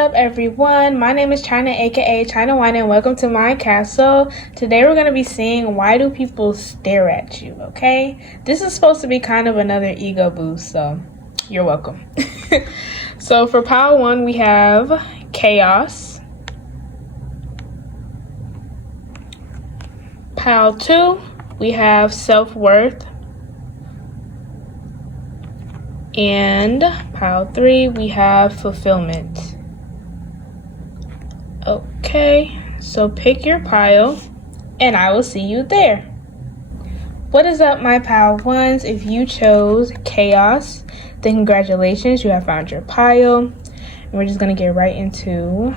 up, everyone? My name is China, aka China Wine, and welcome to my castle. Today we're going to be seeing why do people stare at you, okay? This is supposed to be kind of another ego boost, so you're welcome. So for pile 1, we have chaos. Pile 2, we have self-worth. And pile 3, we have fulfillment. Okay, so pick your pile and I will see you there. What is up, my pile ones? If you chose chaos, then congratulations, you have found your pile. And we're just gonna get right into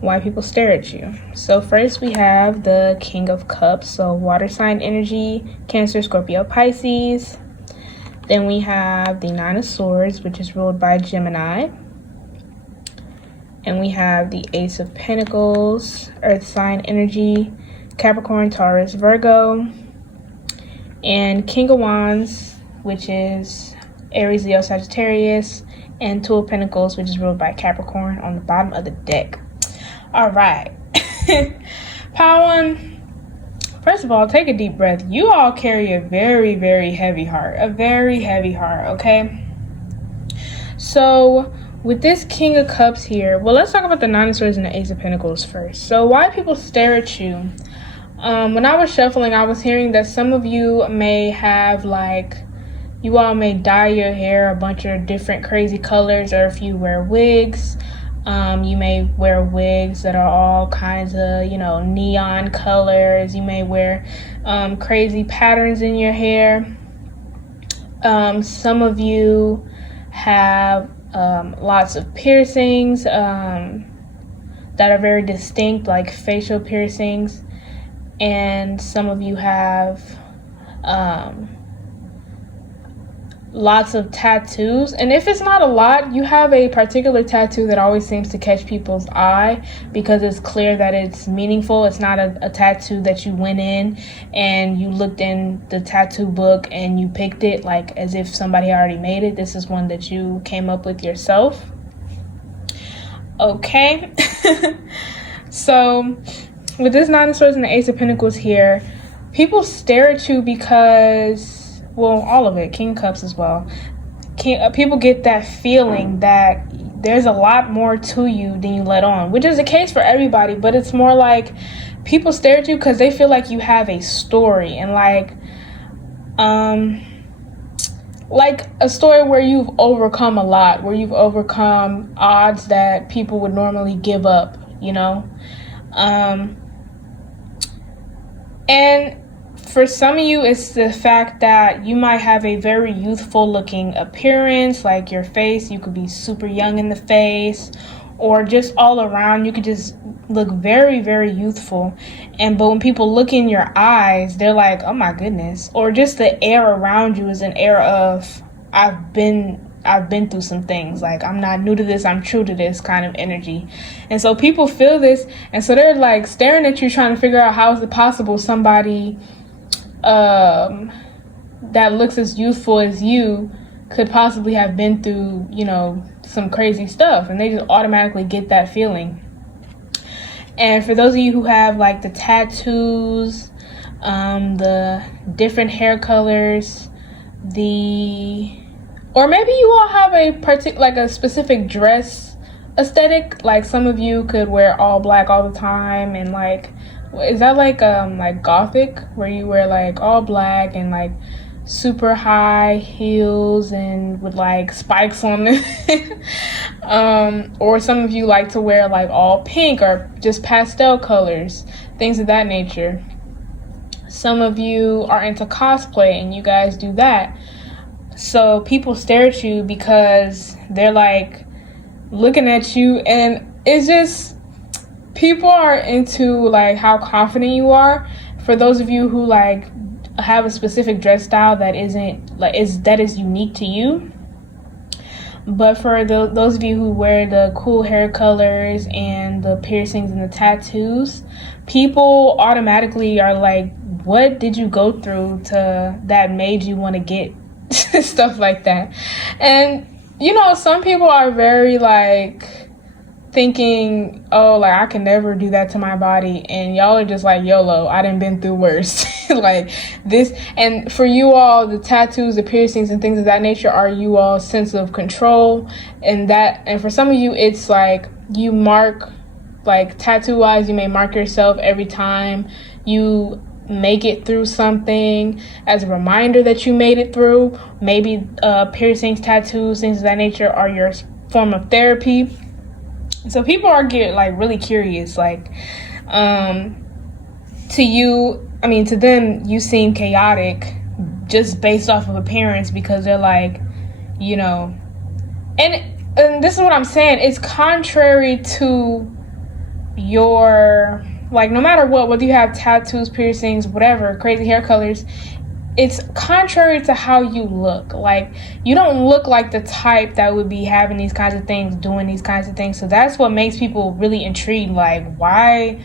why people stare at you. So first we have the King of Cups, so water sign energy, Cancer, Scorpio, Pisces. Then we have the Nine of Swords, which is ruled by Gemini. And we have the Ace of Pentacles, Earth sign energy, Capricorn, Taurus, Virgo. And King of Wands, which is Aries, Leo, Sagittarius. And Two of Pentacles, which is ruled by Capricorn on the bottom of the deck. All right. Pile 1. First of all, take a deep breath. You all carry a very, very heavy heart. A very heavy heart, okay? So, with this King of Cups here, well, let's talk about the Nine of Swords and the Ace of Pentacles first. So, why people stare at you? When I was shuffling, I was hearing that some of you may have, you all may dye your hair a bunch of different crazy colors, or if you wear wigs, you may wear wigs that are all kinds of, neon colors. You may wear crazy patterns in your hair. Some of you have lots of piercings that are very distinct, like facial piercings. And some of you have lots of tattoos, and if it's not a lot, you have a particular tattoo that always seems to catch people's eye because it's clear that it's meaningful. It's not a tattoo that you went in and you looked in the tattoo book and you picked it like as if somebody already made it. This is one that you came up with yourself. Okay. So with this Nine of Swords and the Ace of Pentacles here, people stare at you because, well, all of it, King of Cups as well. People get that feeling that there's a lot more to you than you let on, which is the case for everybody, but it's more like people stare at you because they feel like you have a story, and like a story where you've overcome a lot, where you've overcome odds that people would normally give up, and for some of you, it's the fact that you might have a very youthful looking appearance, like your face, you could be super young in the face, or just all around, you could just look very, very youthful. But when people look in your eyes, they're like, oh my goodness. Or just the air around you is an air of, I've been through some things, like I'm not new to this, I'm true to this kind of energy. And so people feel this, and so they're like staring at you, trying to figure out how is it possible somebody that looks as youthful as you could possibly have been through, some crazy stuff, and they just automatically get that feeling. And for those of you who have like the tattoos, the different hair colors, or maybe you all have a specific dress aesthetic, like some of you could wear all black all the time, and is that like gothic, where you wear like all black and like super high heels and with like spikes on them? Or some of you like to wear like all pink or just pastel colors, things of that nature. Some of you are into cosplay and you guys do that. So people stare at you because they're like looking at you, and it's just, people are into like how confident you are. For those of you who like have a specific dress style that is unique to you. But for those of you who wear the cool hair colors and the piercings and the tattoos, people automatically are like, what did you go through that made you want to get stuff like that? And some people are very thinking, oh, like I can never do that to my body, and y'all are just like, YOLO, I done been through worse. Like this. And for you all, the tattoos, the piercings, and things of that nature are you all's sense of control. And for some of you, it's like you mark, like tattoo wise, you may mark yourself every time you make it through something as a reminder that you made it through. Maybe piercings, tattoos, things of that nature are your form of therapy. So people are getting like really curious, like to them you seem chaotic just based off of appearance, because they're like, and this is what I'm saying, it's contrary to your, like, no matter what, whether you have tattoos, piercings, whatever, crazy hair colors, it's contrary to how you look. Like, you don't look like the type that would be having these kinds of things, doing these kinds of things. So that's what makes people really intrigued. Like, why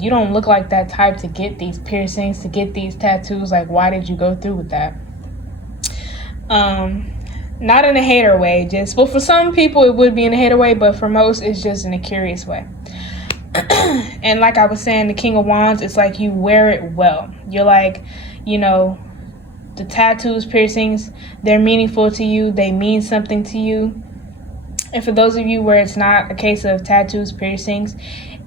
you don't look like that type to get these piercings, to get these tattoos? Like, why did you go through with that? Not in a hater way, well, for some people it would be in a hater way, but for most it's just in a curious way. And like I was saying, the King of Wands, it's like you wear it well. You're like, the tattoos, piercings, they're meaningful to you. They mean something to you. And for those of you where it's not a case of tattoos, piercings,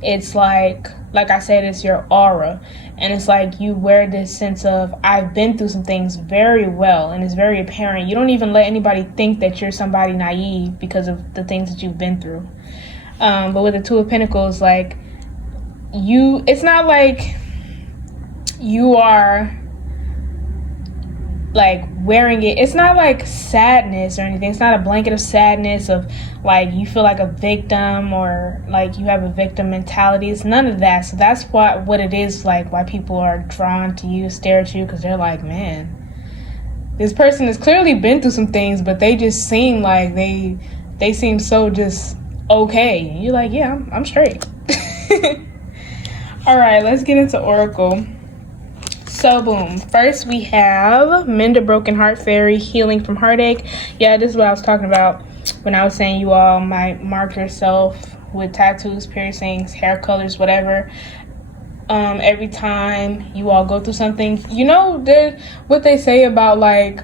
it's like I said, it's your aura. And it's like you wear this sense of, I've been through some things very well, and it's very apparent. You don't even let anybody think that you're somebody naive because of the things that you've been through. But with the Two of Pentacles, like, it's not like you are like wearing it. It's not like sadness or anything. It's not a blanket of sadness of like you feel like a victim or like you have a victim mentality. It's none of that. So that's what it is, like why people are drawn to you, stare at you, because they're like, man, this person has clearly been through some things, but they just seem like they seem so just okay. And you're like, yeah, I'm straight. All right, let's get into Oracle. So boom, first we have Mend a Broken Heart Fairy, healing from heartache. Yeah, this is what I was talking about when I was saying you all might mark yourself with tattoos, piercings, hair colors, whatever. Every time you all go through something, what they say about like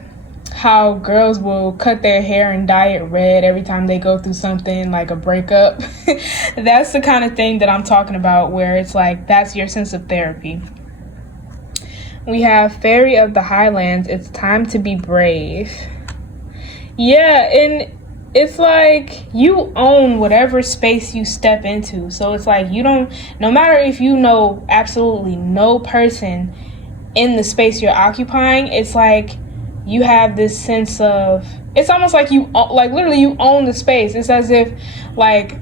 how girls will cut their hair and dye it red every time they go through something like a breakup. That's the kind of thing that I'm talking about, where it's like that's your sense of therapy. We have Fairy of the Highlands. It's time to be brave. Yeah, and it's like you own whatever space you step into. So it's like no matter if you know absolutely no person in the space you're occupying, it's like you have this sense of, it's almost like literally you own the space. It's as if like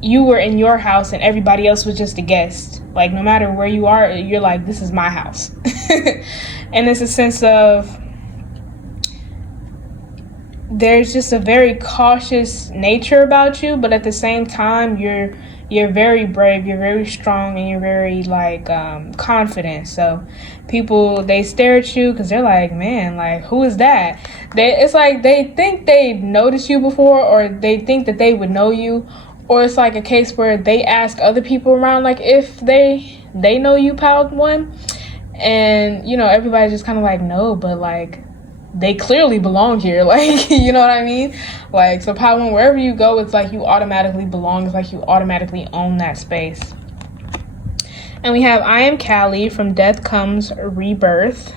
you were in your house and everybody else was just a guest. Like, no matter where you are, you're like, this is my house. And it's a sense of, there's just a very cautious nature about you, but at the same time, you're very brave, you're very strong, and you're very like confident. So people, they stare at you because they're like, man, like, who is that? It's like they think they noticed you before, or they think that they would know you. Or it's like a case where they ask other people around, like, if they know you, Pal One. And, everybody's just kind of like, no, but, like, they clearly belong here. Like, you know what I mean? Like, so Pal One, wherever you go, it's like you automatically belong. It's like you automatically own that space. And we have I Am Callie, from Death Comes Rebirth.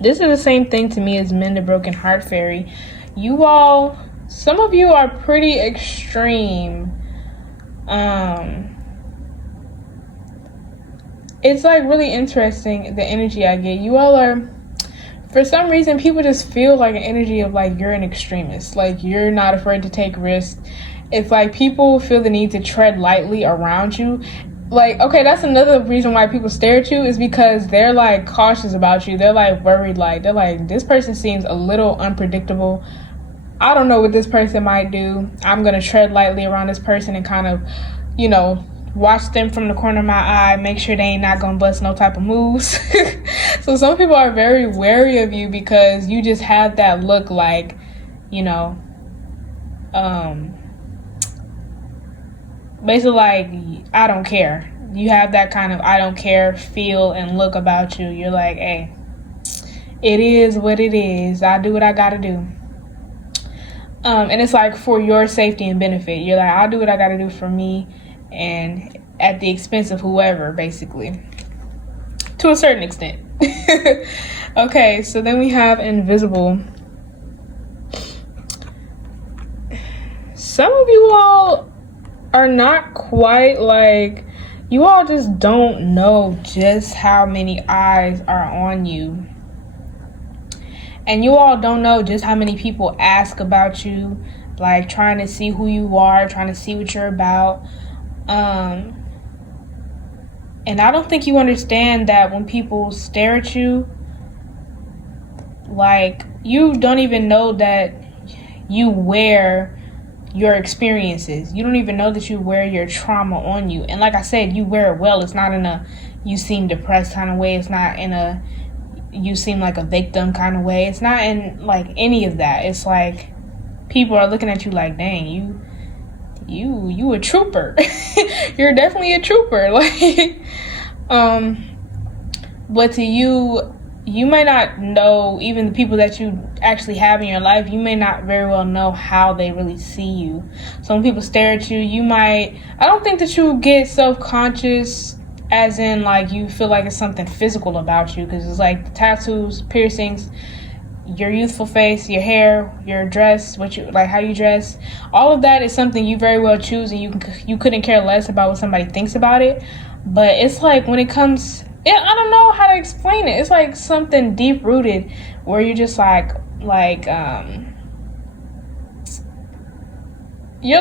This is the same thing to me as Mend a Broken Heart Fairy. You all, some of you are pretty extreme. It's like really interesting, the energy I get. You all are, for some reason, people just feel like an energy of like you're an extremist. Like you're not afraid to take risks. It's like people feel the need to tread lightly around you. Like, okay, that's another reason why people stare at you, is because they're like cautious about you. They're like worried, like they're like, this person seems a little unpredictable. I don't know what this person might do. I'm gonna tread lightly around this person and kind of, watch them from the corner of my eye, make sure they ain't not gonna bust no type of moves. So some people are very wary of you because you just have that look like you know, basically like, I don't care. You have that kind of I don't care feel and look about you. You're like, hey, it is what it is. I do what I gotta do. And it's like for your safety and benefit. You're like, I'll do what I gotta do for me, and at the expense of whoever, basically, to a certain extent. Okay, so then we have invisible. Some of you all are not quite like, you all just don't know just how many eyes are on you. And you all don't know just how many people ask about you, like trying to see who you are, trying to see what you're about. And I don't think you understand that when people stare at you, like, you don't even know that you wear your experiences. You don't even know that you wear your trauma on you. And like I said, you wear it well. It's not in a you seem depressed kind of way. It's not in a you seem like a victim kind of way. It's not in like any of that. It's like people are looking at you like, dang, you a trooper. You're definitely a trooper. Like, but to you may not know, even the people that you actually have in your life, you may not very well know how they really see you. So when people stare at you, I don't think that you get self-conscious as in like you feel like it's something physical about you, because it's like the tattoos, piercings, your youthful face, your hair, your dress, how you dress, all of that is something you very well choose, and you couldn't care less about what somebody thinks about it. But it's like when it comes, I don't know how to explain it. It's like something deep rooted where you're just you're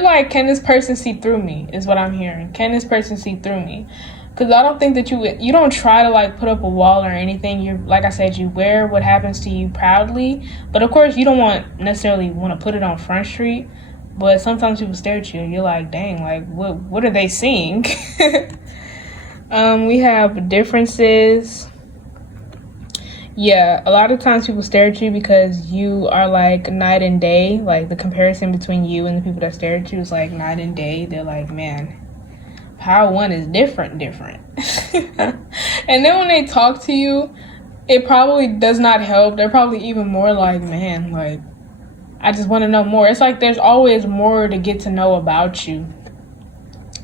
like, can this person see through me, is what I'm hearing. Can this person see through me? Because I don't think that you don't try to like put up a wall or anything. You, like I said, you wear what happens to you proudly. But of course, you don't necessarily want to put it on Front Street. But sometimes people stare at you and you're like, dang, like what are they seeing? We have differences. Yeah, a lot of times people stare at you because you are like night and day. Like the comparison between you and the people that stare at you is like night and day. They're like, man, how one is different. And then when they talk to you, it probably does not help. They're probably even more like, man, like, I just want to know more. It's like there's always more to get to know about you.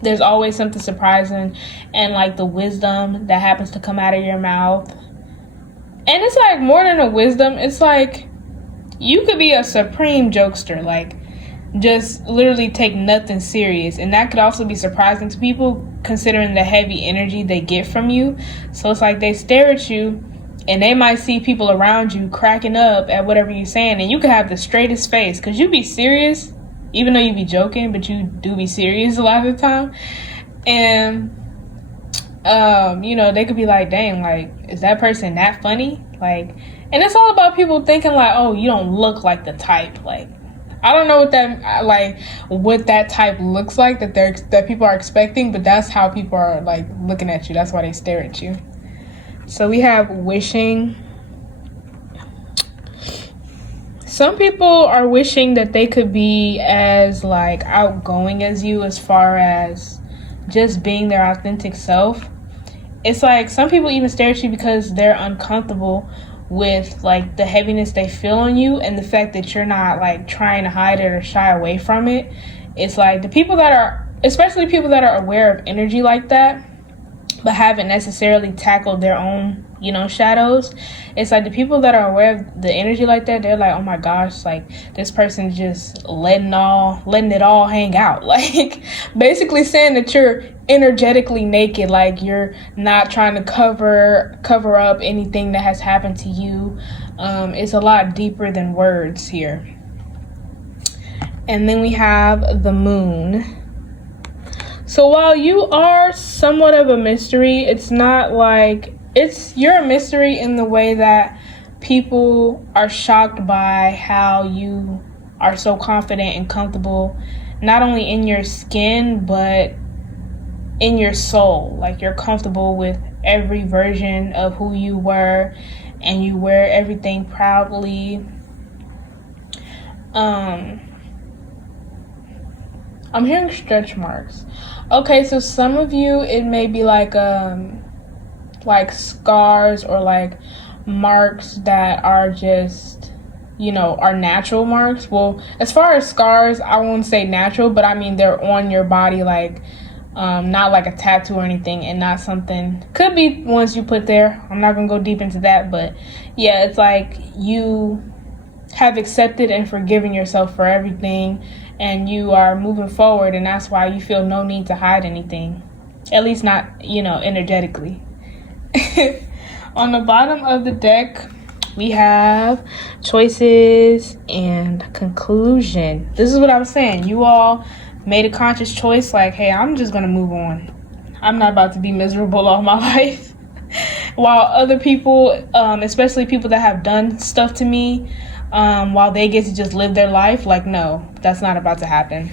There's always something surprising, and like the wisdom that happens to come out of your mouth. And it's like more than a wisdom. It's like you could be a supreme jokester, like just literally take nothing serious, and that could also be surprising to people considering the heavy energy they get from you. So it's like they stare at you and they might see people around you cracking up at whatever you're saying, and you could have the straightest face because you be serious, even though you be joking, but you do be serious a lot of the time. And they could be like, dang, like, is that person that funny? Like, and it's all about people thinking like, oh, you don't look like the type. Like, I don't know what that type looks like that people are expecting, but that's how people are like looking at you. That's why they stare at you. So we have wishing. Some people are wishing that they could be as like outgoing as you, as far as just being their authentic self. It's like some people even stare at you because they're uncomfortable with like the heaviness they feel on you, and the fact that you're not like trying to hide it or shy away from it. It's like the people that are, especially people that are aware of energy like that, but haven't necessarily tackled their own, shadows. It's like the people that are aware of the energy like that, they're like, oh my gosh, like this person's just letting it all hang out. Like basically saying that you're energetically naked, like you're not trying to cover up anything that has happened to you. It's a lot deeper than words here. And then we have the moon. So while you are somewhat of a mystery, it's not like you're a mystery in the way that people are shocked by how you are so confident and comfortable, not only in your skin, but in your soul. Like you're comfortable with every version of who you were, and you wear everything proudly. I'm hearing stretch marks. Okay, so some of you, it may be like scars or like marks that are just, are natural marks. Well, as far as scars, I won't say natural, but I mean they're on your body, like not like a tattoo or anything, and not something, could be ones you put there. I'm not gonna go deep into that, but yeah, it's like you have accepted and forgiven yourself for everything, and you are moving forward, and that's why you feel no need to hide anything, at least not energetically. On the bottom of the deck, we have choices and conclusion. This is what I was saying. You all made a conscious choice, like, hey, I'm just gonna move on. I'm not about to be miserable all my life. While other people, especially people that have done stuff to me, while they get to just live their life, like, no, that's not about to happen.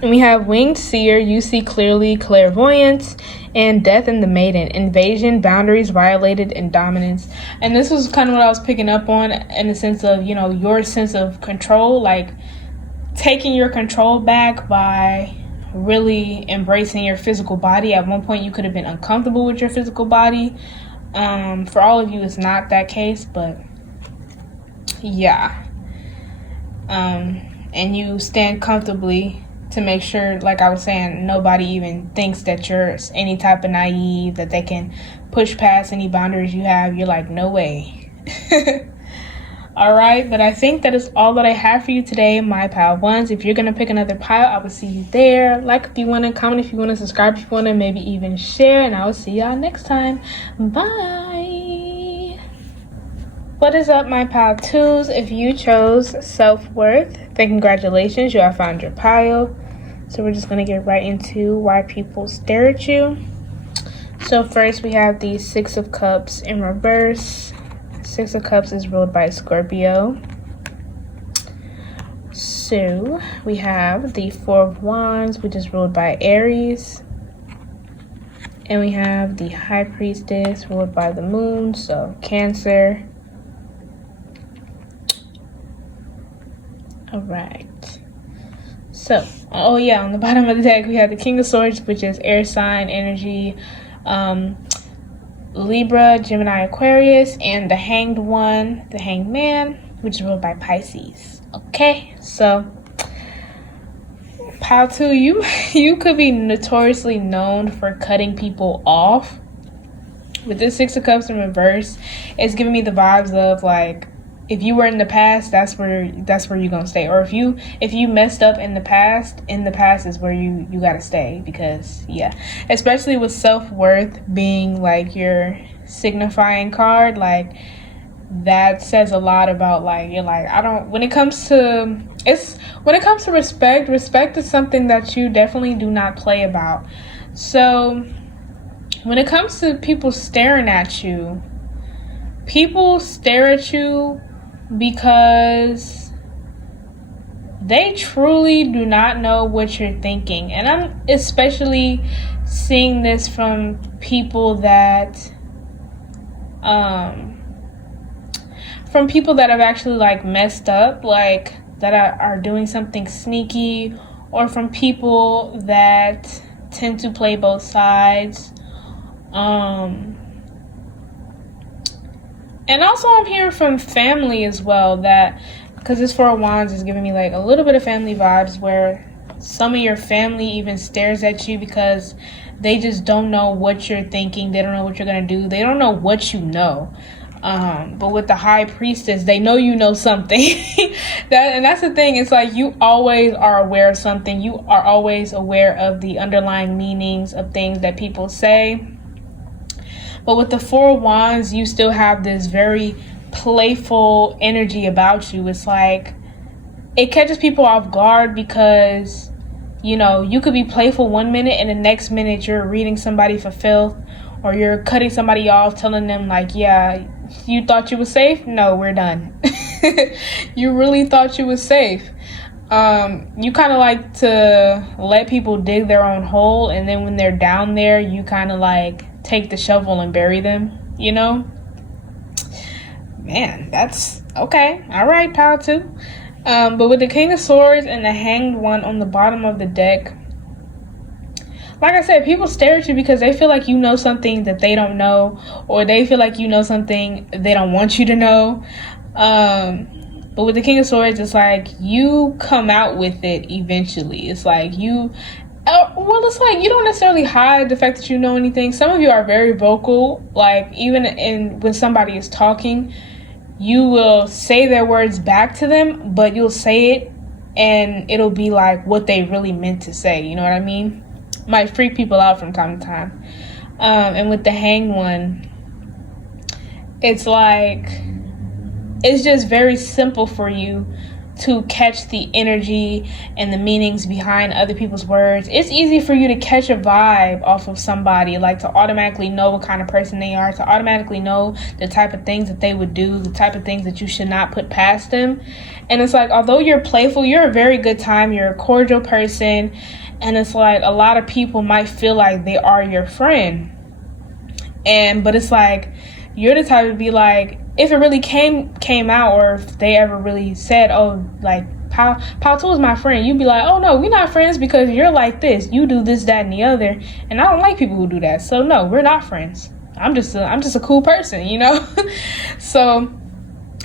And we have winged seer, you see clearly, clairvoyance, and death in the maiden, invasion, boundaries violated, and dominance. And this was kind of what I was picking up on, in the sense of, your sense of control, like taking your control back by really embracing your physical body. At one point you could have been uncomfortable with your physical body. For all of you, it's not that case, but yeah. And you stand comfortably to make sure, like I was saying, nobody even thinks that you're any type of naive, that they can push past any boundaries you have. You're like, no way. All right, but I think that is all that I have for you today, my pile ones. If you're going to pick another pile, I will see you there. Like if you want to, comment if you want to, subscribe if you want to, maybe even share, and I will see y'all next time. Bye. What is up, my pile twos? If you chose self-worth, then congratulations, you have found your pile. So we're just going to get right into why people stare at you. So first we have the Six of Cups in reverse. Six of Cups is ruled by Scorpio. So we have the Four of Wands, which is ruled by Aries. And we have the High Priestess, ruled by the Moon, so Cancer. All right. So, oh yeah, on the bottom of the deck, we have the King of Swords, which is air sign energy. Libra, Gemini, Aquarius, and the Hanged One, the Hanged Man, which is ruled by Pisces. Okay, so pile two, you could be notoriously known for cutting people off. With this Six of Cups in reverse, it's giving me the vibes of like, if you were in the past, that's where you're gonna stay. Or if you messed up in the past is where you gotta stay. Because yeah, especially with self-worth being like your signifying card, like that says a lot about like, you're like, when it comes to respect is something that you definitely do not play about. So when it comes to people staring at you, people stare at you because they truly do not know what you're thinking. And I'm especially seeing this from people that have actually like messed up, like that are doing something sneaky, or from people that tend to play both sides. And also I'm hearing from family as well, that because this Four of Wands is giving me like a little bit of family vibes, where some of your family even stares at you because they just don't know what you're thinking. They don't know what you're going to do. They don't know what you know. But with the High Priestess, they know you know something. And that's the thing. It's like you always are aware of something. You are always aware of the underlying meanings of things that people say. But with the Four of Wands, you still have this very playful energy about you. It's like it catches people off guard because, you could be playful one minute and the next minute you're reading somebody for filth, or you're cutting somebody off, telling them like, yeah, you thought you was safe? No, we're done. You really thought you was safe. You kind of like to let people dig their own hole, and then when they're down there, you kind of like take the shovel and bury them, Man, that's okay. All right, pile two. But with the King of Swords and the Hanged One on the bottom of the deck, like I said, people stare at you because they feel like you know something that they don't know, or they feel like you know something they don't want you to know. But with the King of Swords, it's like you come out with it eventually. It's like it's like you don't necessarily hide the fact that you know anything. Some of you are very vocal, like even when somebody is talking, you will say their words back to them, but you'll say it and it'll be like what they really meant to say. You know what I mean? Might freak people out from time to time. And with the Hanged One, it's like it's just very simple for you to catch the energy and the meanings behind other people's words. It's easy for you to catch a vibe off of somebody, like to automatically know what kind of person they are, to automatically know the type of things that they would do, the type of things that you should not put past them. And it's like, although you're playful, you're a very good time, you're a cordial person, and it's like a lot of people might feel like they are your friend. But it's like you're the type to be like, if it really came out, or if they ever really said, oh, like Pal2 is my friend, you'd be like, oh no, we're not friends because you're like this, you do this, that, and the other, and I don't like people who do that, so no, we're not friends. I'm just a cool person, you know. So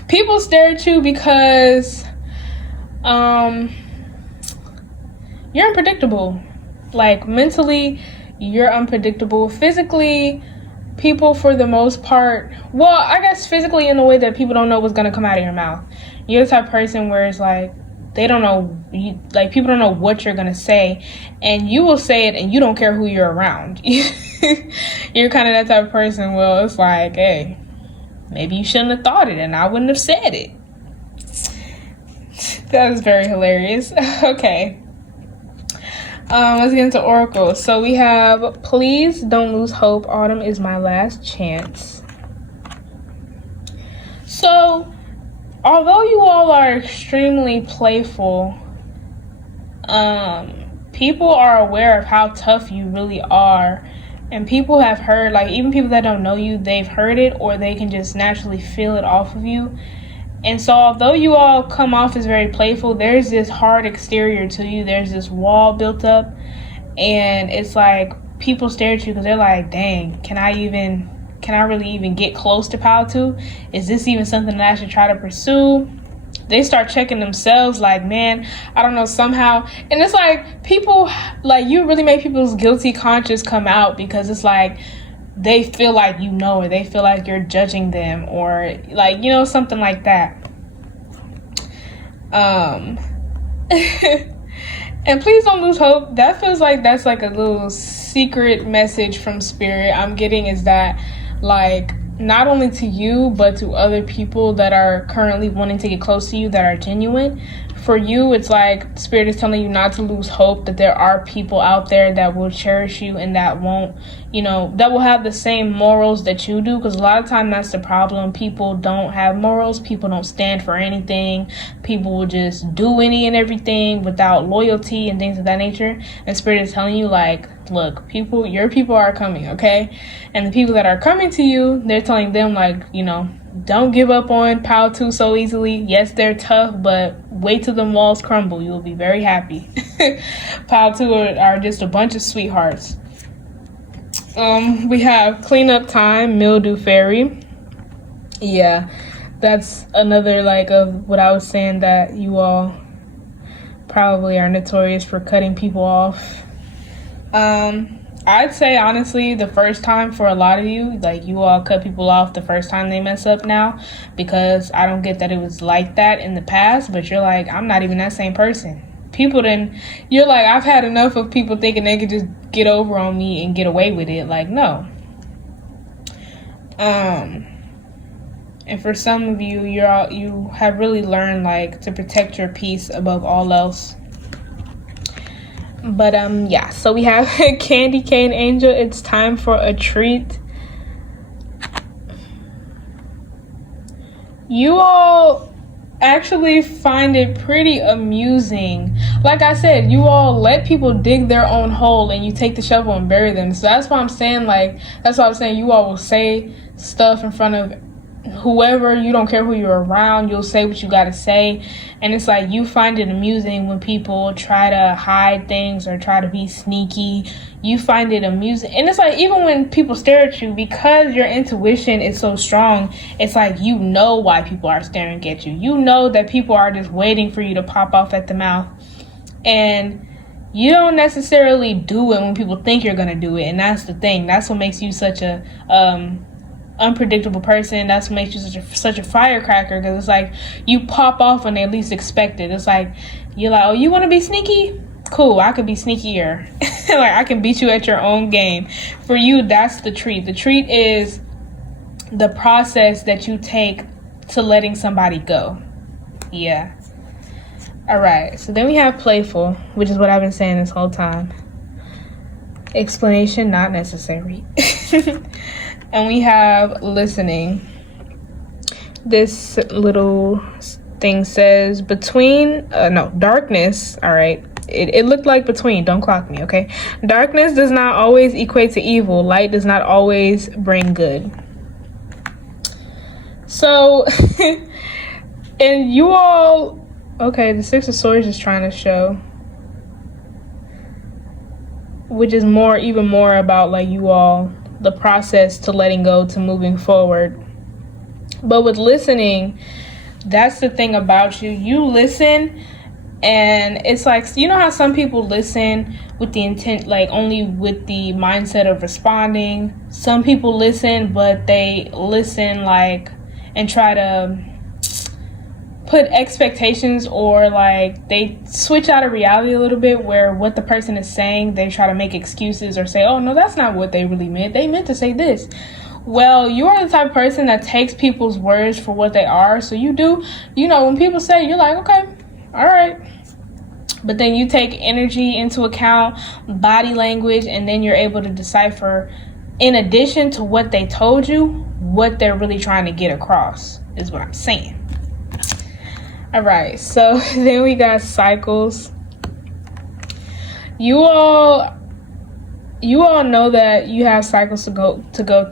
people stare at you because you're unpredictable. Like mentally, you're unpredictable. Physically, people for the most part, well, I guess physically in a way that people don't know what's going to come out of your mouth. You're the type of person where it's like they don't know, people don't know what you're going to say, and you will say it and you don't care who you're around. You're kind of that type of person, well, it's like, hey, maybe you shouldn't have thought it and I wouldn't have said it. That is very hilarious. Okay. Let's get into Oracle. So we have, please don't lose hope. Autumn is my last chance. So, although you all are extremely playful, people are aware of how tough you really are. And people have heard, like even people that don't know you, they've heard it, or they can just naturally feel it off of you. And so although you all come off as very playful, there's this hard exterior to you. There's this wall built up. And it's like people stare at you because they're like, dang, can I really even get close to Pal2? Is this even something that I should try to pursue? They start checking themselves like, man, I don't know, somehow. And it's like people, like you really make people's guilty conscience come out because it's like, they feel like you know, or they feel like you're judging them, or like, you know, something like that. And please don't lose hope. That feels like that's like a little secret message from spirit I'm getting, is that like not only to you but to other people that are currently wanting to get close to you that are genuine. For you, it's like spirit is telling you not to lose hope, that there are people out there that will cherish you and that won't, you know, that will have the same morals that you do. Because a lot of time that's the problem. People don't have morals. People don't stand for anything. People will just do any and everything without loyalty and things of that nature. And spirit is telling you like, look, your people are coming, okay? And the people that are coming to you, they're telling them like, you know, don't give up on Pal2 so easily. Yes, they're tough, but wait till the walls crumble. You'll be very happy. Pal2 are just a bunch of sweethearts. We have Cleanup Time, Mildew Fairy. Yeah, that's another like of what I was saying, that you all probably are notorious for cutting people off. I'd say honestly the first time for a lot of you, like you all cut people off the first time they mess up now, because I don't get that it was like that in the past, but you're like, I'm not even that same person. You're like, I've had enough of people thinking they could just get over on me and get away with it. Like, no. And for some of you, you have really learned like to protect your peace above all else. But yeah, so we have Candy Cane Angel. It's time for a treat. You all actually find it pretty amusing. Like I said, you all let people dig their own hole and you take the shovel and bury them. So that's why I'm saying, like, that's why I'm saying you all will say stuff in front of whoever, you don't care who you're around, you'll say what you gotta say. And it's like, you find it amusing when people try to hide things or try to be sneaky. You find it amusing. And it's like, even when people stare at you, because your intuition is so strong, it's like, you know why people are staring at you. You know that people are just waiting for you to pop off at the mouth. And you don't necessarily do it when people think you're gonna do it. And that's the thing. That's what makes you such a unpredictable person. That's what makes you such a firecracker, because it's like, you pop off when they least expect it. It's like, you're like, oh, you want to be sneaky? Cool, I could be sneakier. Like, I can beat you at your own game. For you, that's the treat. The treat is the process that you take to letting somebody go. Yeah. All right, so then we have playful, which is what I've been saying this whole time. Explanation not necessary. And we have listening. This little thing says darkness. All right. It looked like between. Don't clock me, okay? Darkness does not always equate to evil. Light does not always bring good. So, and you all, okay, the Six of Swords is trying to show, which is even more about like you all, the process to letting go, to moving forward. But with listening, that's the thing about you. You listen, and it's like, you know how some people listen with the intent, like only with the mindset of responding. Some people listen, but they listen like and try to put expectations, or like they switch out of reality a little bit, where what the person is saying, they try to make excuses or say, oh no, that's not what they really meant, they meant to say this. Well, you are the type of person that takes people's words for what they are. So you do, when people say, you're like, okay, all right, but then you take energy into account, body language, and then you're able to decipher, in addition to what they told you, what they're really trying to get across, is what I'm saying. All right, so then we got cycles. You all know that you have cycles to go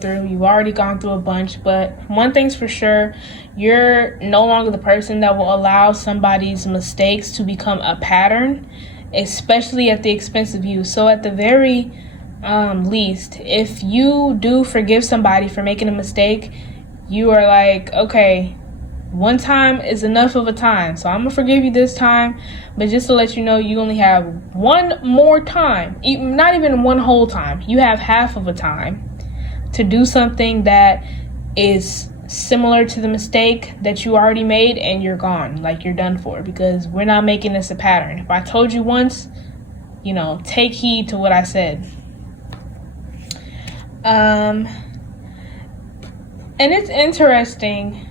through. You've already gone through a bunch, but one thing's for sure, you're no longer the person that will allow somebody's mistakes to become a pattern, especially at the expense of you. So at the very least, if you do forgive somebody for making a mistake, you are like, okay, one time is enough of a time, so I'm gonna forgive you this time, but just to let you know, you only have one more time, not even one whole time, you have half of a time to do something that is similar to the mistake that you already made, and you're gone, like you're done for, because we're not making this a pattern. If I told you once, take heed to what I said. And it's interesting,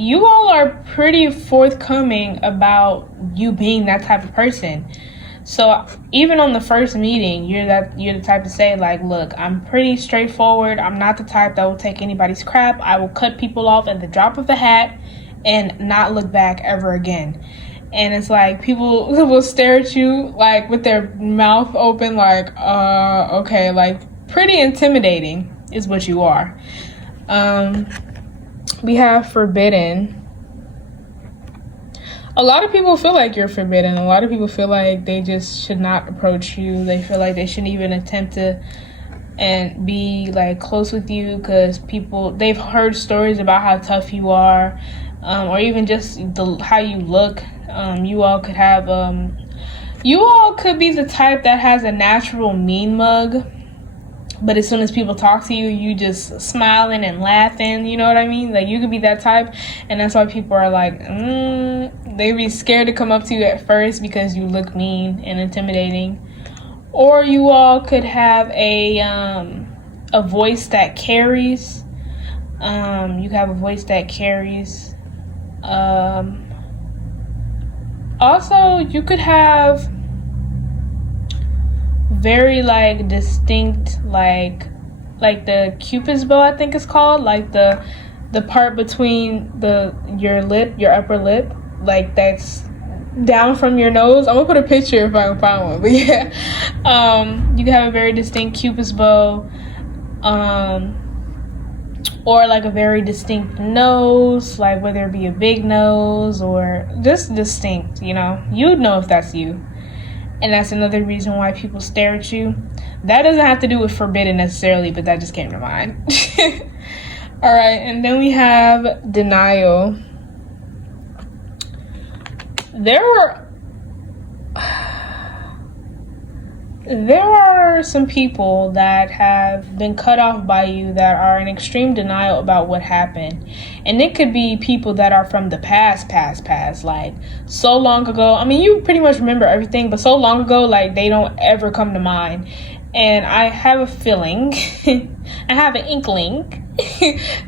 you all are pretty forthcoming about you being that type of person. So even on the first meeting, you're the type to say like, look, I'm pretty straightforward. I'm not the type that will take anybody's crap. I will cut people off at the drop of a hat and not look back ever again. And it's like, people will stare at you like with their mouth open, like, okay, like pretty intimidating is what you are. We have forbidden. A lot of people feel like you're forbidden. A lot of people feel like they just should not approach you. They feel like they shouldn't even attempt to and be like close with you, because they've heard stories about how tough you are, or even just how you look. You all could be the type that has a natural mean mug, but as soon as people talk to you, you just smiling and laughing, you know what I mean? Like, you could be that type, and that's why people are like, they be scared to come up to you at first because you look mean and intimidating. Or you all could have a voice that carries. You have a voice that carries. Also, you could have very like distinct, like the Cupid's bow, I think it's called, like the part between your upper lip, like that's down from your nose. I'm gonna put a picture if I can find one, but yeah, you can have a very distinct Cupid's bow. or like a very distinct nose, like whether it be a big nose or just distinct, you know, you'd know if that's you. And that's another reason why people stare at you. That doesn't have to do with forbidden necessarily, but that just came to mind. All right, and then we have denial. There are some people that have been cut off by you that are in extreme denial about what happened. And it could be people that are from the past, like so long ago. I mean, you pretty much remember everything, but so long ago, like they don't ever come to mind. And I have a feeling, I have an inkling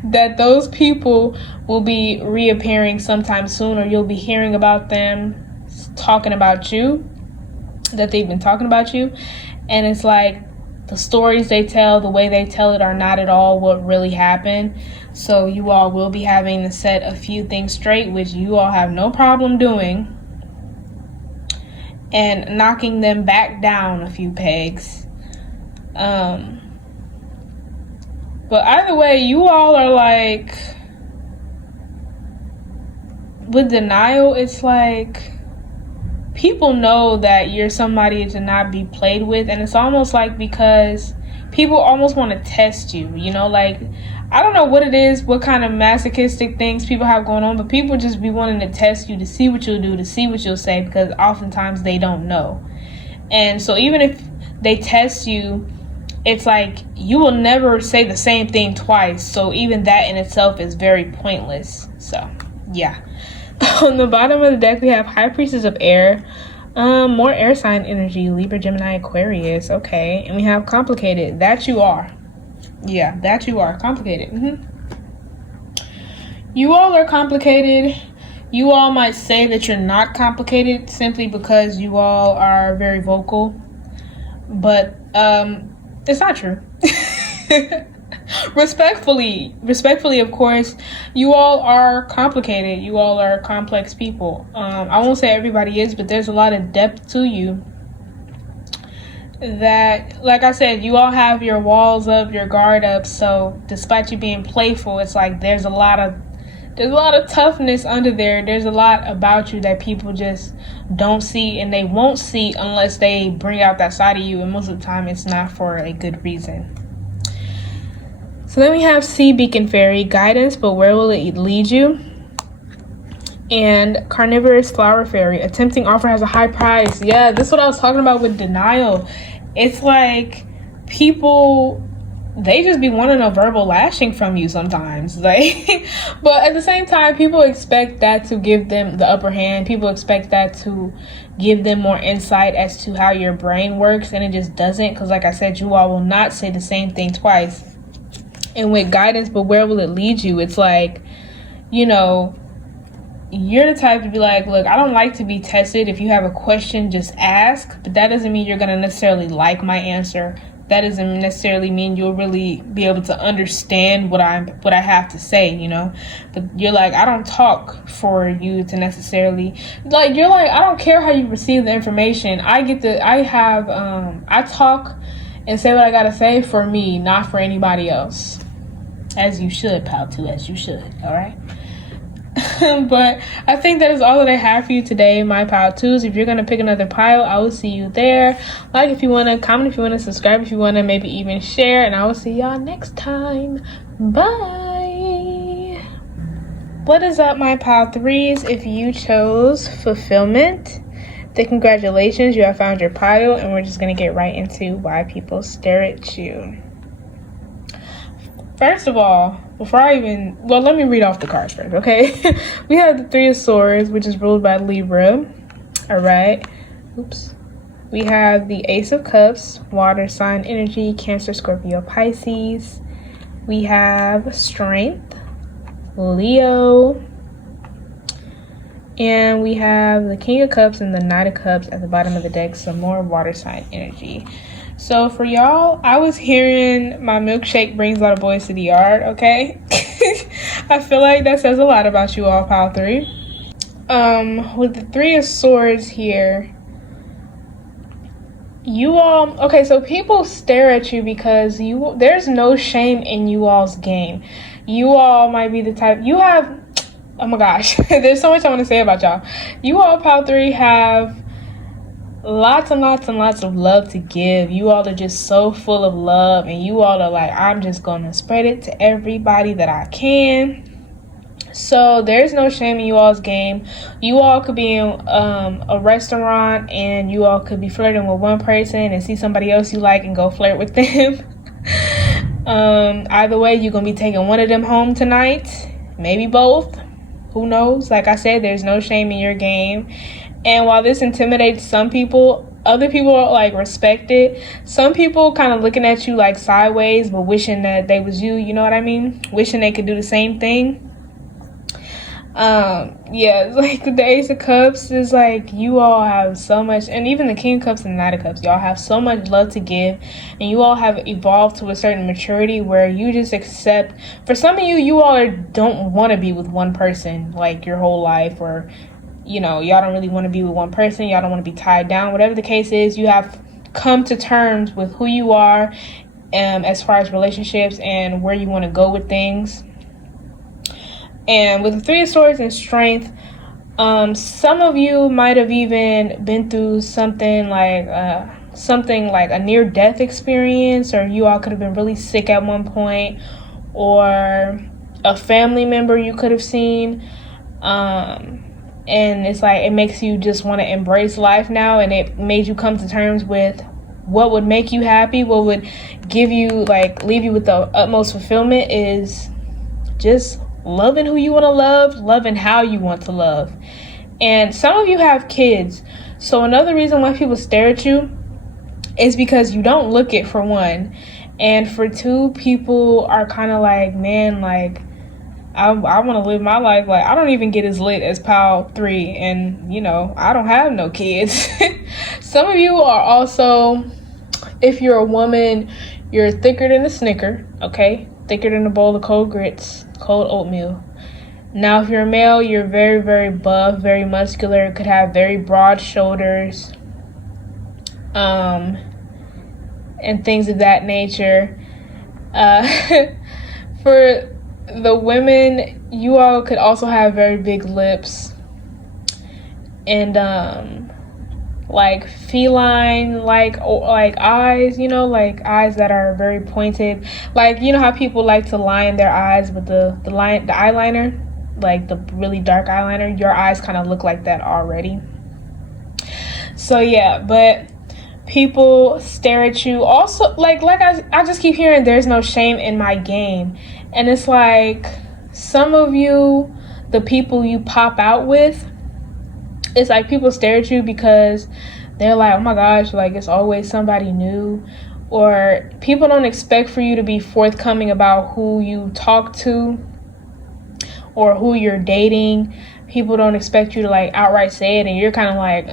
that those people will be reappearing sometime soon, or you'll be hearing about them talking about you, that they've been talking about you. And it's like the stories they tell, the way they tell it, are not at all what really happened. So you all will be having to set a few things straight, which you all have no problem doing, and knocking them back down a few pegs. But either way, you all are like, with denial, it's like people know that you're somebody to not be played with. And it's almost like because people almost want to test you, you know, like, I don't know what it is, what kind of masochistic things people have going on, but people just be wanting to test you to see what you'll do, to see what you'll say, because oftentimes they don't know. And so even if they test you, it's like you will never say the same thing twice. So even that in itself is very pointless. So yeah. On the bottom of the deck, we have High Priestess of Air. More air sign energy, Libra, Gemini, Aquarius. Okay. And we have Complicated. That you are. Yeah, that you are. Complicated. You all are complicated. You all might say that you're not complicated simply because you all are very vocal. But it's not true. Respectfully, of course, you all are complicated. You all are complex people. I won't say everybody is, but there's a lot of depth to you that, like I said, you all have your walls up, your guard up. So despite you being playful, it's like there's a lot of toughness under there. There's a lot about you that people just don't see, and they won't see unless they bring out that side of you. And most of the time, it's not for a good reason. So then we have Sea Beacon Fairy, guidance, but where will it lead you? And Carnivorous Flower Fairy, a tempting offer has a high price. Yeah, this is what I was talking about with denial. It's like people, they just be wanting a verbal lashing from you sometimes. Like, but at the same time, people expect that to give them the upper hand. People expect that to give them more insight as to how your brain works, and it just doesn't. Because like I said, you all will not say the same thing twice. And with guidance, but where will it lead you? It's like, you know, you're the type to be like, look, I don't like to be tested. If you have a question, just ask. But that doesn't mean you're going to necessarily like my answer. That doesn't necessarily mean you'll really be able to understand what I have to say, you know. But you're like, I don't talk for you to necessarily, like, you're like, I don't care how you receive the information. I talk and say what I gotta say for me, not for anybody else. As you should, pal, too, as you should, all right? But I think that is all that I have for you today, my pile twos. If you're going to pick another pile, I will see you there. Like if you want to, comment if you want to, subscribe if you want to, maybe even share, and I will see y'all next time. Bye. What is up, my pile threes? If you chose fulfillment, then congratulations, you have found your pile, and we're just going to get right into why people stare at you. First of all, let me read off the cards first, okay? We have the Three of Swords, which is ruled by Libra. All right. Oops. We have the Ace of Cups, water sign energy, Cancer, Scorpio, Pisces. We have Strength, Leo. And we have the King of Cups and the Knight of Cups at the bottom of the deck, some more water sign energy. So for y'all, I was hearing my milkshake brings a lot of boys to the yard, okay? I feel like that says a lot about you all, pile three. With the Three of Swords here, you all, okay, so people stare at you because there's no shame in you all's game. You all might be the type, you have, oh my gosh, there's so much I want to say about y'all. You all, Pile 3, have lots and lots and lots of love to give. You all are just so full of love, and you all are like, I'm just gonna spread it to everybody that I can. So there's no shame in you all's game. You all could be in a restaurant and you all could be flirting with one person and see somebody else you like and go flirt with them. Either way, you're gonna be taking one of them home tonight, maybe both, who knows. Like I said, there's no shame in your game. And while this intimidates some people, other people like respect it. Some people kind of looking at you like sideways, but wishing that they was you, you know what I mean? Wishing they could do the same thing. Yeah, like the Ace of Cups is like, you all have so much, and even the King of Cups and the Knight of Cups, y'all have so much love to give, and you all have evolved to a certain maturity where you just accept. For some of you, you all don't want to be with one person like your whole life, or you know, y'all don't really want to be with one person, y'all don't want to be tied down, whatever the case is. You have come to terms with who you are, as far as relationships and where you want to go with things. And with the Three of Swords and Strength, some of you might have even been through something like a near-death experience, or you all could have been really sick at one point, or a family member you could have seen. And it's like, it makes you just want to embrace life now, and it made you come to terms with what would make you happy, what would give you, like, leave you with the utmost fulfillment is just loving who you want to love, loving how you want to love. And some of you have kids, so another reason why people stare at you is because you don't look it, for one, and for two, people are kind of like, man, like, I want to live my life, like, I don't even get as lit as Pile 3, and you know, I don't have no kids. Some of you are also, if you're a woman, you're thicker than a Snicker, okay? Thicker than a bowl of cold grits, cold oatmeal. Now, if you're a male, you're very, very buff, very muscular, could have very broad shoulders, and things of that nature. For the women, you all could also have very big lips and like feline like eyes, you know, like eyes that are very pointed, like, you know how people like to line their eyes with the eyeliner, like the really dark eyeliner. Your eyes kind of look like that already. So yeah, but people stare at you also, like I just keep hearing there's no shame in my game. And it's like, some of you, the people you pop out with, it's like people stare at you because they're like, oh my gosh, like, it's always somebody new. Or people don't expect for you to be forthcoming about who you talk to or who you're dating. People don't expect you to like outright say it, and you're kind of like,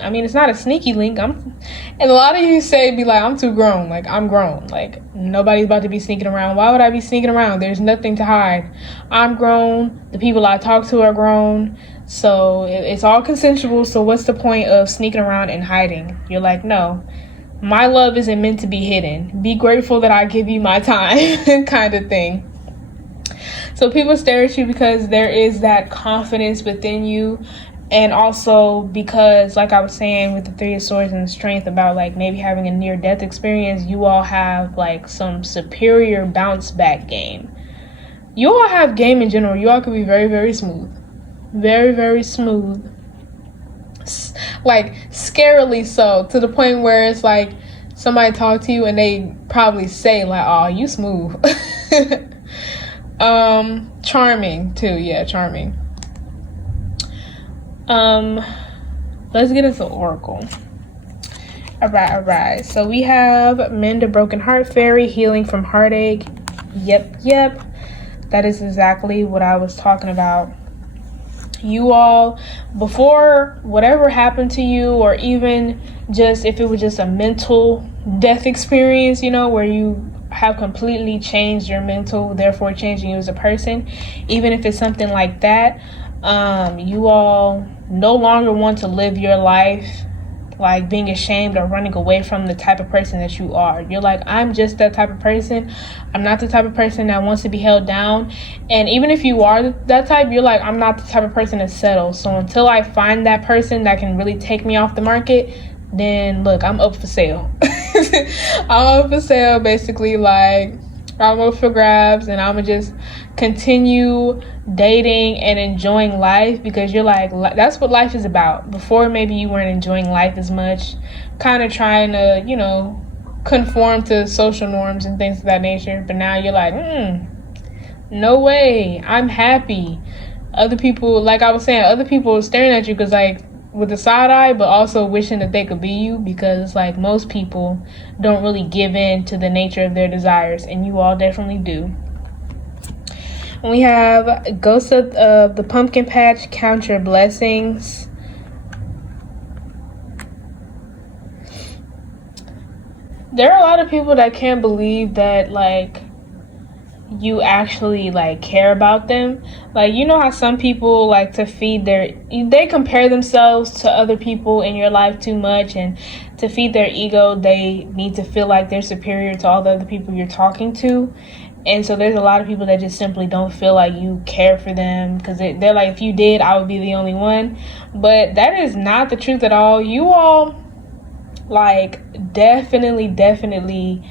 I mean, it's not a sneaky link. And a lot of you be like, I'm too grown. Like, I'm grown. Like, nobody's about to be sneaking around. Why would I be sneaking around? There's nothing to hide. I'm grown. The people I talk to are grown. So it's all consensual. So what's the point of sneaking around and hiding? You're like, no, my love isn't meant to be hidden. Be grateful that I give you my time kind of thing. So people stare at you because there is that confidence within you. And also because, like I was saying with the Three of Swords and the Strength, about like maybe having a near-death experience, you all have like some superior bounce back game. You all have game in general. You all could be very, very smooth. Very, very smooth. Like, scarily so, to the point where it's like somebody talk to you and they probably say like, oh, you smooth. Charming too. Yeah, charming. Let's get into Oracle. All right. So we have Mend a Broken Heart Fairy, healing from heartache. Yep. That is exactly what I was talking about. You all, before whatever happened to you, or even just if it was just a mental death experience, you know, where you have completely changed your mental, therefore changing you as a person, even if it's something like that, you all no longer want to live your life like being ashamed or running away from the type of person that you are. You're like, I'm just that type of person. I'm not the type of person that wants to be held down. And even if you are that type, you're like, I'm not the type of person to settle. So until I find that person that can really take me off the market, then look, I'm up for sale. I'm up for sale, basically. Like, I'm up for grabs, and I'm gonna just continue dating and enjoying life, because you're like, that's what life is about. Before, maybe you weren't enjoying life as much, kind of trying to, you know, conform to social norms and things of that nature. But now you're like, no way, I'm happy. Other people, like I was saying, other people are staring at you because, like, with the side eye, but also wishing that they could be you, because like most people don't really give in to the nature of their desires, and you all definitely do. And we have Ghost of the Pumpkin Patch, count your blessings. There are a lot of people that can't believe that, like, you actually like care about them. Like, you know how some people like to they compare themselves to other people in your life too much, and to feed their ego they need to feel like they're superior to all the other people you're talking to. And so there's a lot of people that just simply don't feel like you care for them, because they're like, if you did, I would be the only one. But that is not the truth at all. You all like definitely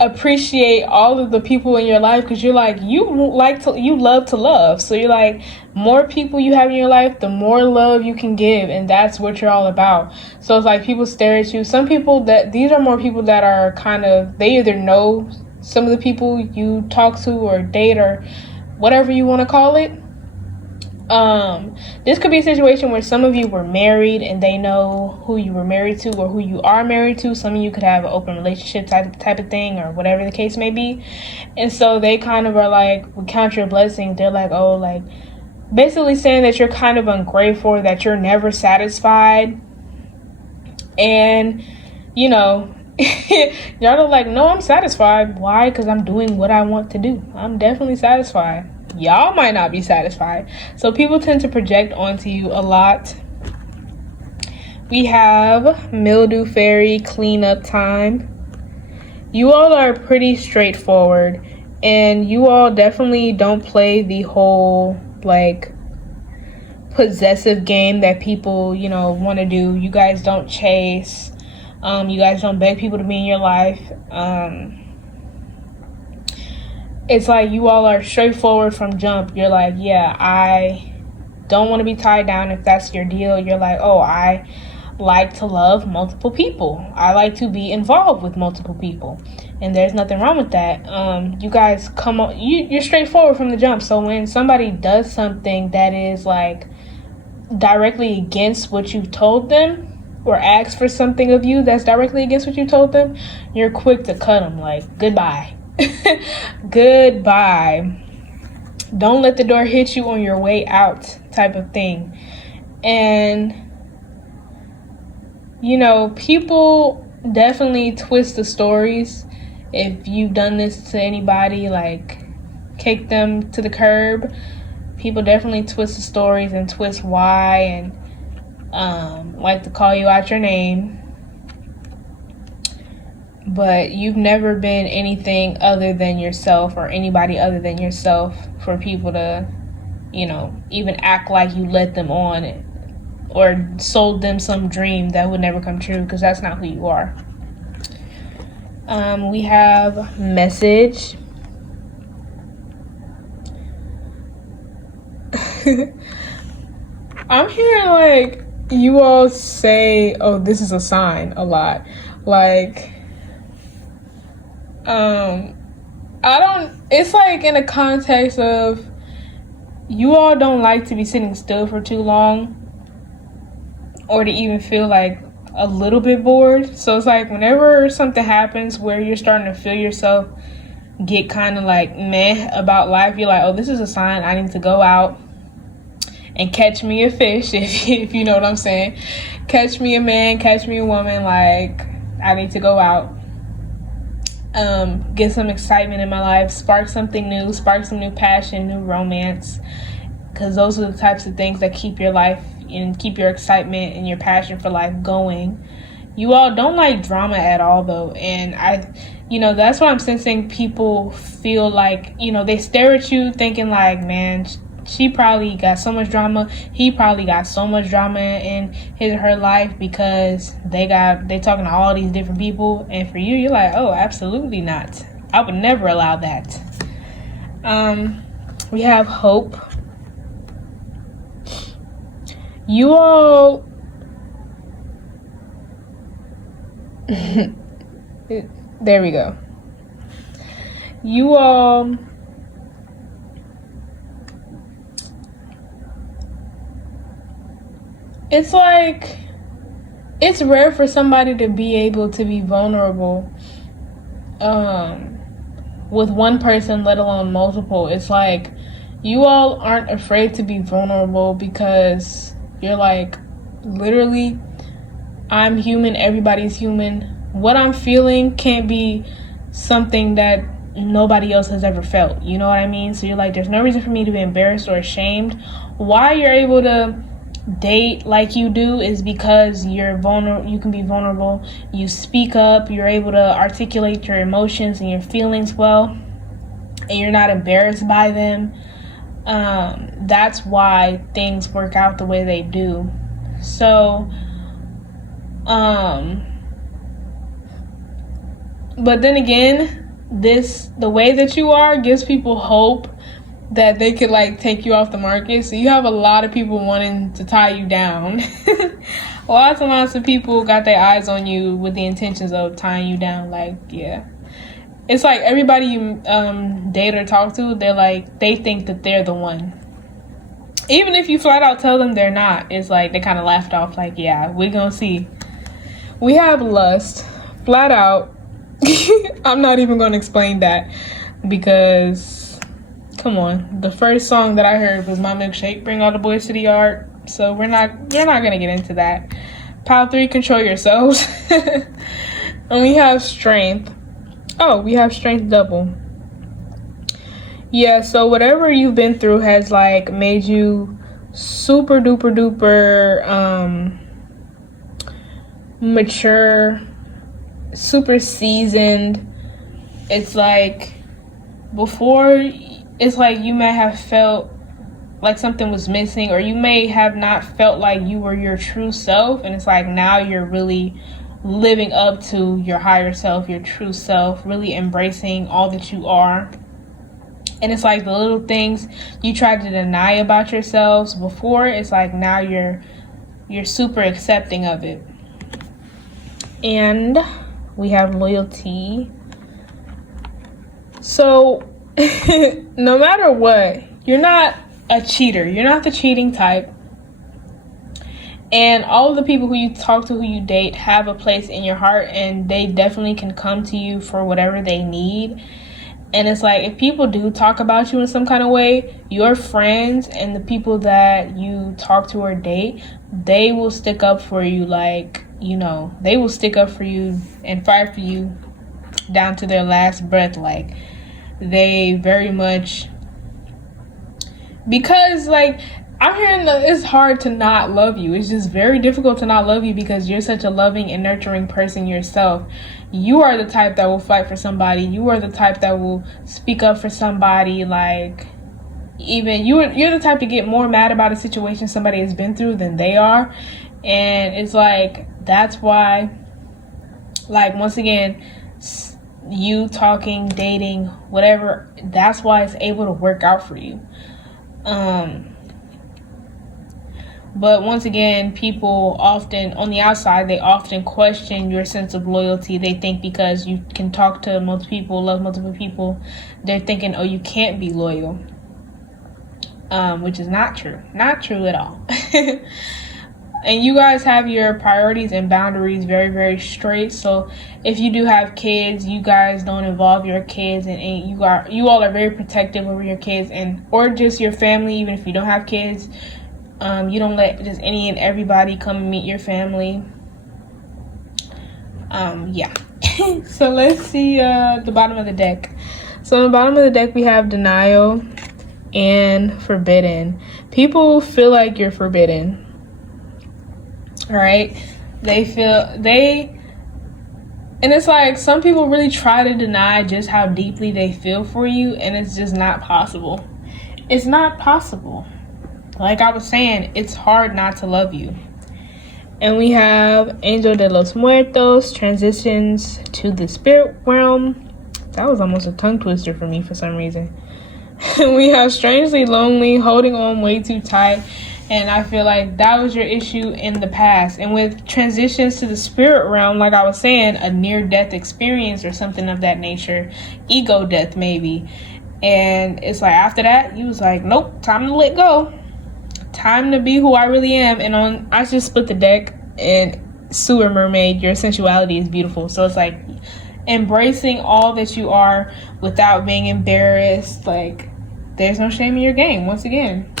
appreciate all of the people in your life, because you're like, you love to love. So you're like, more people you have in your life, the more love you can give, and that's what you're all about. So it's like, people stare at you. Some people, that these are more people that are kind of, they either know some of the people you talk to or date or whatever you want to call it. This could be a situation where some of you were married and they know who you were married to or who you are married to. Some of you could have an open relationship type of thing, or whatever the case may be. And so they kind of are like, we count your blessings. They're like, oh, like basically saying that you're kind of ungrateful, that you're never satisfied. And, you know, y'all are like, no, I'm satisfied. Why? Because I'm doing what I want to do. I'm definitely satisfied. Y'all might not be satisfied. So people tend to project onto you a lot. We have Mildew Fairy, cleanup time. You all are pretty straightforward, and you all definitely don't play the whole like possessive game that people, you know, want to do. You guys don't chase. You guys don't beg people to be in your life. It's like you all are straightforward from jump. You're like, yeah, I don't want to be tied down. If that's your deal, you're like, oh, I like to love multiple people. I like to be involved with multiple people. And there's nothing wrong with that. You guys come on, you're straightforward from the jump. So when somebody does something that is like directly against what you've told them, or asks for something of you that's directly against what you told them, you're quick to cut them. Like, goodbye. Goodbye. Don't let the door hit you on your way out, type of thing. And you know, people definitely twist the stories. If you've done this to anybody, like kick them to the curb, people definitely twist the stories and twist why, and like to call you out your name. But you've never been anything other than yourself, or anybody other than yourself, for people to, you know, even act like you let them on it or sold them some dream that would never come true, because that's not who you are. We have message. I'm hearing like you all say, oh, this is a sign a lot. Like, it's like in a context of you all don't like to be sitting still for too long, or to even feel like a little bit bored. So it's like whenever something happens where you're starting to feel yourself get kind of like meh about life, you're like, oh, this is a sign I need to go out and catch me a fish, if you know what I'm saying. Catch me a man, catch me a woman. Like, I need to go out, get some excitement in my life, spark something new, spark some new passion, new romance, because those are the types of things that keep your life, and keep your excitement and your passion for life going. You all don't like drama at all, though, and that's what I'm sensing. People feel like, they stare at you thinking like, man, she probably got so much drama, he probably got so much drama in his or her life because they talking to all these different people, and for you, you're like, oh, absolutely not. I would never allow that. We have hope. You all there we go. You all it's like, it's rare for somebody to be able to be vulnerable with one person, let alone multiple. It's like, you all aren't afraid to be vulnerable because you're like, literally, I'm human, everybody's human. What I'm feeling can't be something that nobody else has ever felt. You know what I mean? So you're like, there's no reason for me to be embarrassed or ashamed. Why you're able to date like you do is because you're vulnerable. You can be vulnerable. You speak up. You're able to articulate your emotions and your feelings well, and you're not embarrassed by them. That's why things work out the way they do. So, but then again, the way that you are gives people hope that they could like take you off the market. So you have a lot of people wanting to tie you down. Lots and lots of people got their eyes on you with the intentions of tying you down. Like, yeah. It's like everybody you date or talk to, they think that they're the one. Even if you flat out tell them they're not, it's like they kind of laughed off like, yeah, we're gonna see. We have lust, flat out. I'm not even gonna explain that because, come on, the first song that I heard was My Milkshake, Bring All the Boys to the Yard. So we're not gonna get into that. Pile 3, Control Yourselves. And we have strength. Oh, we have strength double. Yeah, so whatever you've been through has like made you super duper duper mature, super seasoned. It's like before, it's like you may have felt like something was missing, or you may have not felt like you were your true self, and it's like now you're really living up to your higher self, your true self, really embracing all that you are. And it's like the little things you tried to deny about yourselves before, it's like now you're super accepting of it. And we have loyalty. So no matter what, you're not a cheater. You're not the cheating type. And all of the people who you talk to, who you date, have a place in your heart, and they definitely can come to you for whatever they need. And it's like, if people do talk about you in some kind of way, your friends and the people that you talk to or date, they will stick up for you. Like, they will stick up for you and fight for you down to their last breath. Like, they very much, because like, I'm hearing that it's hard to not love you. It's just very difficult to not love you because you're such a loving and nurturing person yourself. You are the type that will fight for somebody. You are the type that will speak up for somebody. Like, even you're the type to get more mad about a situation somebody has been through than they are. And it's like, that's why, like, once again, you talking, dating, whatever, that's why it's able to work out for you. But once again, people often, on the outside, they often question your sense of loyalty. They think because you can talk to multiple people, love multiple people, they're thinking, oh, you can't be loyal. Which is not true. Not true at all. And you guys have your priorities and boundaries very, very straight. So if you do have kids, you guys don't involve your kids, and you all are very protective over your kids, or just your family. Even if you don't have kids, you don't let just any and everybody come and meet your family. Yeah. So let's see the bottom of the deck. So on the bottom of the deck, we have denial and forbidden. People feel like you're forbidden. right? And it's like some people really try to deny just how deeply they feel for you, and it's just not possible. It's not possible. Like I was saying, it's hard not to love you. And we have Angel de los Muertos, transitions to the spirit realm. That was almost a tongue twister for me for some reason. We have strangely lonely, holding on way too tight. And I feel like that was your issue in the past. And with transitions to the spirit realm, like I was saying, a near-death experience or something of that nature, ego death maybe. And it's like after that, you was like, nope, time to let go. Time to be who I really am. And I just split the deck, and Sewer Mermaid, your sensuality is beautiful. So it's like embracing all that you are without being embarrassed. Like, there's no shame in your game, once again.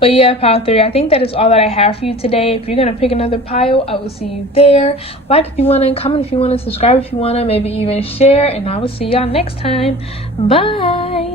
But yeah, pile 3, I think that is all that I have for you today. If you're going to pick another pile, I will see you there. Like if you want to, comment if you want to, subscribe if you want to, maybe even share. And I will see y'all next time. Bye.